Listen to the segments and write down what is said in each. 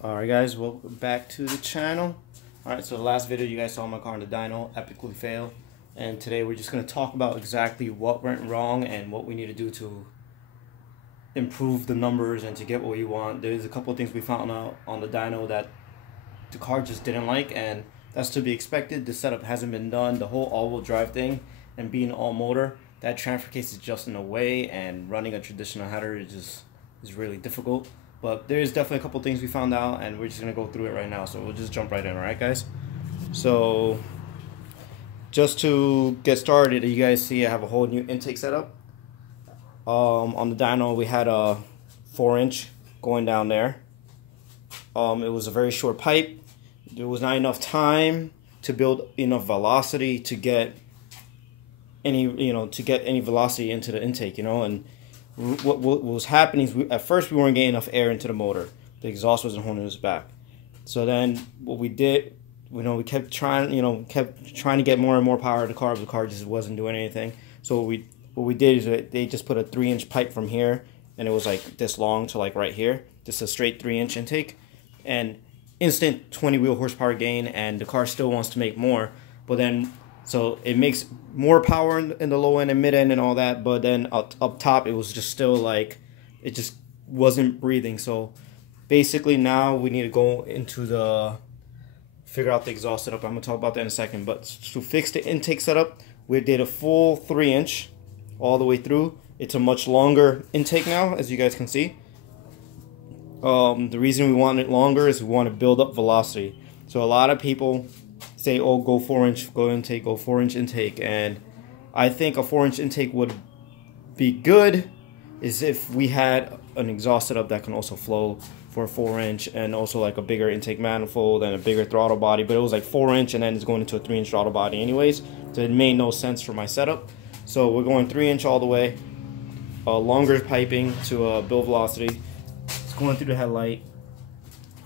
Alright guys, welcome back to the channel. Alright, so the last video you guys saw my car in the dyno epically fail, and today we're just going to talk about exactly what went wrong and what we need to do to improve the numbers and to get what we want. There's a couple of things we found out on the dyno that the car just didn't like, and that's to be expected. The setup hasn't been done. The whole all-wheel drive thing and being all motor, that transfer case is just in the way, and running a traditional header is really difficult. But there's definitely a couple things we found out, and we're just going to go through it right now. So we'll just jump right in, alright guys? So just to get started, you guys see I have a whole new intake setup. On the dyno we had a 4-inch going down there. It was a very short pipe. There was not enough time to build enough velocity to get any velocity into the intake, and what was happening is at first we weren't getting enough air into the motor. The exhaust wasn't holding us back. So then what we did, we kept trying to get more and more power to the car, but the car just wasn't doing anything. So what we did is they just put a 3-inch pipe from here, and it was like this long to like right here, just a straight 3-inch intake, and instant 20 wheel horsepower gain, and the car still wants to make more, but then so it makes more power in the low end and mid end and all that, but then up top it was just still like it just wasn't breathing. So basically now we need to go into figure out the exhaust setup. I'm gonna talk about that in a second, but to fix the intake setup, we did a full 3-inch all the way through. It's a much longer intake now, as you guys can see. The reason we want it longer is we want to build up velocity. So a lot of people say, oh, go 4-inch, go 4-inch intake, and I think a 4-inch intake would be good is if we had an exhaust setup that can also flow for a 4-inch, and also like a bigger intake manifold and a bigger throttle body. But it was like 4-inch and then it's going into a 3-inch throttle body anyways, so it made no sense for my setup. So we're going 3-inch all the way, longer piping to build velocity. It's going through the headlight.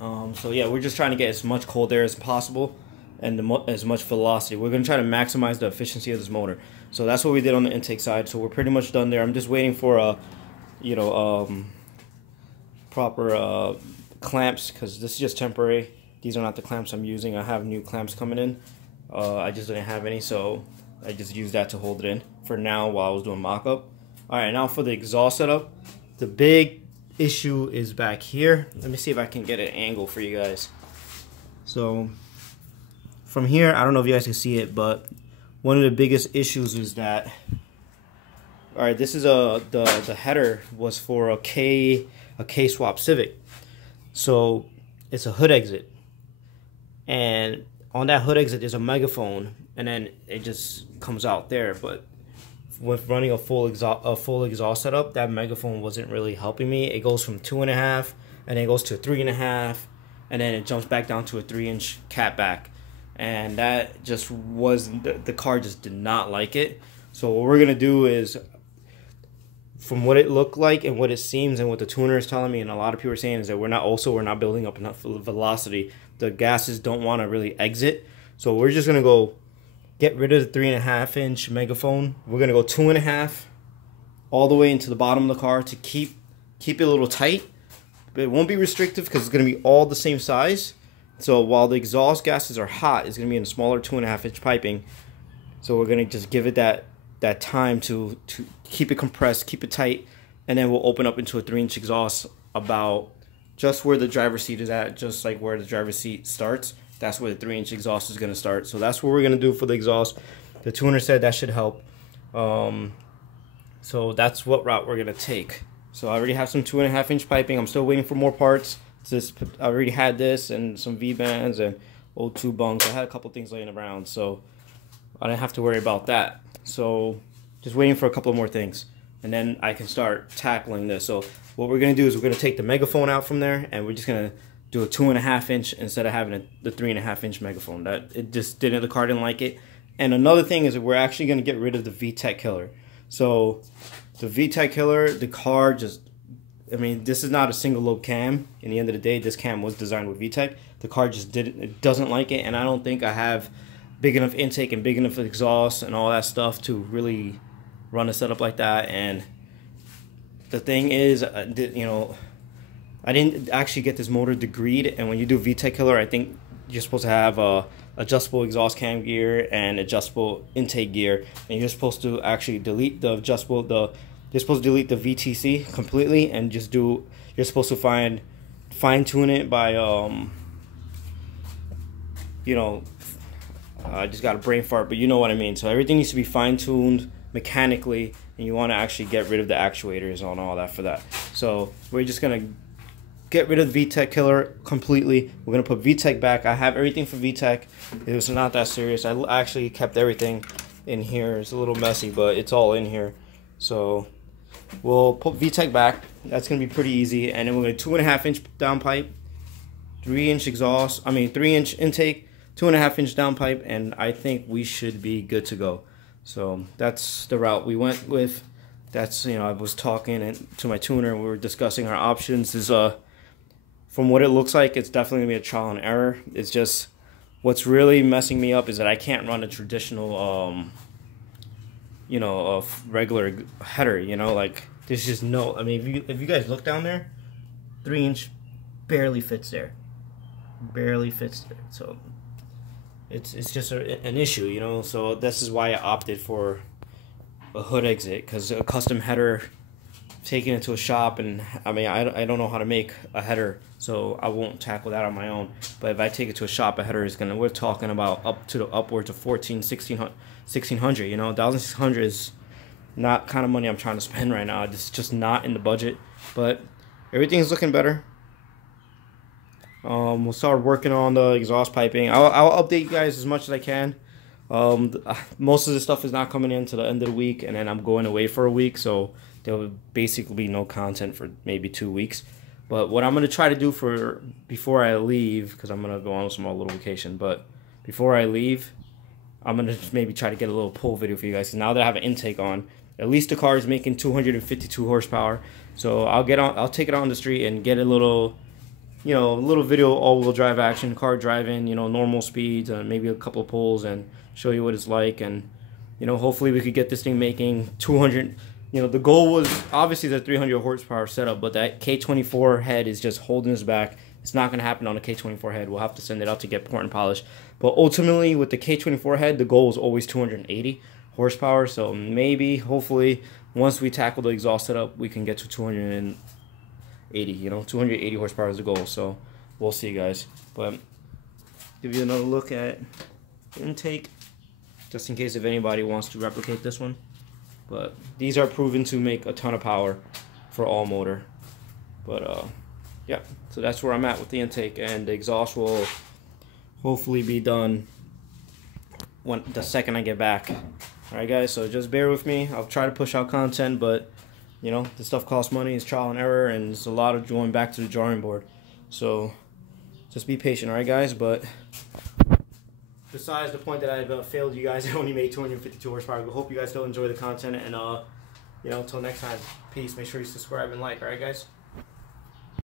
So yeah, we're just trying to get as much cold air as possible and as much velocity. We're going to try to maximize the efficiency of this motor. So that's what we did on the intake side. So we're pretty much done there. I'm just waiting for a proper clamps, because this is just temporary. These are not the clamps I'm using. I have new clamps coming in. I just didn't have any, so I just used that to hold it in for now while I was doing mock-up. Alright, now for the exhaust setup. The big issue is back here. Let me see if I can get an angle for you guys. So from here, I don't know if you guys can see it, but one of the biggest issues is that, all right, this is the header was for a K swap Civic. So it's a hood exit, and on that hood exit there's a megaphone, and then it just comes out there. But with running a full exhaust setup, that megaphone wasn't really helping me. It goes from 2.5, and then it goes to 3.5, and then it jumps back down to a 3-inch cat back. And that just wasn't, the car just did not like it. So what we're gonna do is, from what it looked like and what it seems and what the tuner is telling me, and a lot of people are saying, is that we're not building up enough velocity. The gases don't want to really exit. So we're just gonna go get rid of the 3.5-inch megaphone. We're gonna go 2.5 all the way into the bottom of the car to keep it a little tight. But it won't be restrictive because it's gonna be all the same size. So while the exhaust gases are hot, it's going to be in a smaller 2.5-inch piping. So we're going to just give it that time to keep it compressed, keep it tight, and then we'll open up into a 3-inch exhaust about just where the driver's seat is at, just like where the driver's seat starts. That's where the 3-inch exhaust is going to start. So that's what we're going to do for the exhaust. The tuner said that should help. So that's what route we're going to take. So I already have some 2.5-inch piping. I'm still waiting for more parts. I already had this and some V-bands and old tube bunks. I had a couple things laying around, so I didn't have to worry about that. So just waiting for a couple more things, and then I can start tackling this. So what we're going to do is we're going to take the megaphone out from there, and we're just going to do a 2.5-inch instead of having the 3.5-inch megaphone. That it just didn't, the car didn't like it. And another thing is that we're actually going to get rid of the VTEC killer. So the VTEC killer, the car just, I mean, this is not a single lobe cam. In the end of the day, this cam was designed with VTEC. The car just doesn't like it, and I don't think I have big enough intake and big enough exhaust and all that stuff to really run a setup like that. And the thing is, I didn't actually get this motor degreed, and when you do VTEC killer, I think you're supposed to have adjustable exhaust cam gear and adjustable intake gear, and you're supposed to actually delete the you're supposed to delete the VTC completely and just do, you're supposed to fine tune it by you know, I just got a brain fart, but you know what I mean. So everything needs to be fine tuned mechanically, and you want to actually get rid of the actuators and all that for that. So we're just gonna get rid of the VTEC killer completely. We're gonna put VTEC back. I have everything for VTEC. It was not that serious. I actually kept everything in here. It's a little messy, but it's all in here. So we'll put VTEC back. That's gonna be pretty easy. And then we're gonna 2.5-inch downpipe, 3-inch exhaust. 3-inch intake, 2.5-inch downpipe, and I think we should be good to go. So that's the route we went with. That's, you know, I was talking to my tuner. We were discussing our options. Is from what it looks like, it's definitely gonna be a trial and error. It's just what's really messing me up is that I can't run a traditional, you know, a regular header. You know, like there's just no. I mean, if you guys look down there, 3-inch barely fits there, barely fits there. So it's just an issue, you know. So this is why I opted for a hood exit, because a custom header, taking it to a shop, and I don't know how to make a header, so I won't tackle that on my own. But if I take it to a shop, a header is gonna, we're talking about upwards of 1600, you know. 1,600 is not kind of money I'm trying to spend right now. It's just not in the budget, but everything's looking better. We'll start working on the exhaust piping. I'll update you guys as much as I can. Most of the stuff is not coming in to the end of the week, and then I'm going away for a week, so there will basically be no content for maybe 2 weeks. But what I'm going to try to do before I leave, because I'm going to go on a small little vacation, but before I leave, I'm going to maybe try to get a little pull video for you guys. Now that I have an intake on, at least the car is making 252 horsepower, so I'll take it on the street and get a little, you know, a little video all-wheel drive action, car driving, you know, normal speeds, and maybe a couple of pulls, and show you what it's like. And, you know, hopefully we could get this thing making 200. You know, the goal was obviously the 300 horsepower setup, but that K24 head is just holding us back. It's not going to happen on the K24 head. We'll have to send it out to get port and polish. But ultimately, with the K24 head, the goal is always 280 horsepower. So maybe, hopefully, once we tackle the exhaust setup, we can get to 280. You know, 280 horsepower is the goal. So we'll see, guys. But give you another look at intake, just in case if anybody wants to replicate this one. But these are proven to make a ton of power for all motor. But yeah, so that's where I'm at with the intake, and the exhaust will hopefully be done the second I get back. Alright guys, so just bear with me. I'll try to push out content, but you know, this stuff costs money, it's trial and error, and it's a lot of going back to the drawing board. So just be patient, alright guys. But besides the point that I've failed you guys, I only made 252 horsepower. I hope you guys still enjoy the content, and you know, until next time, peace. Make sure you subscribe and like, alright guys.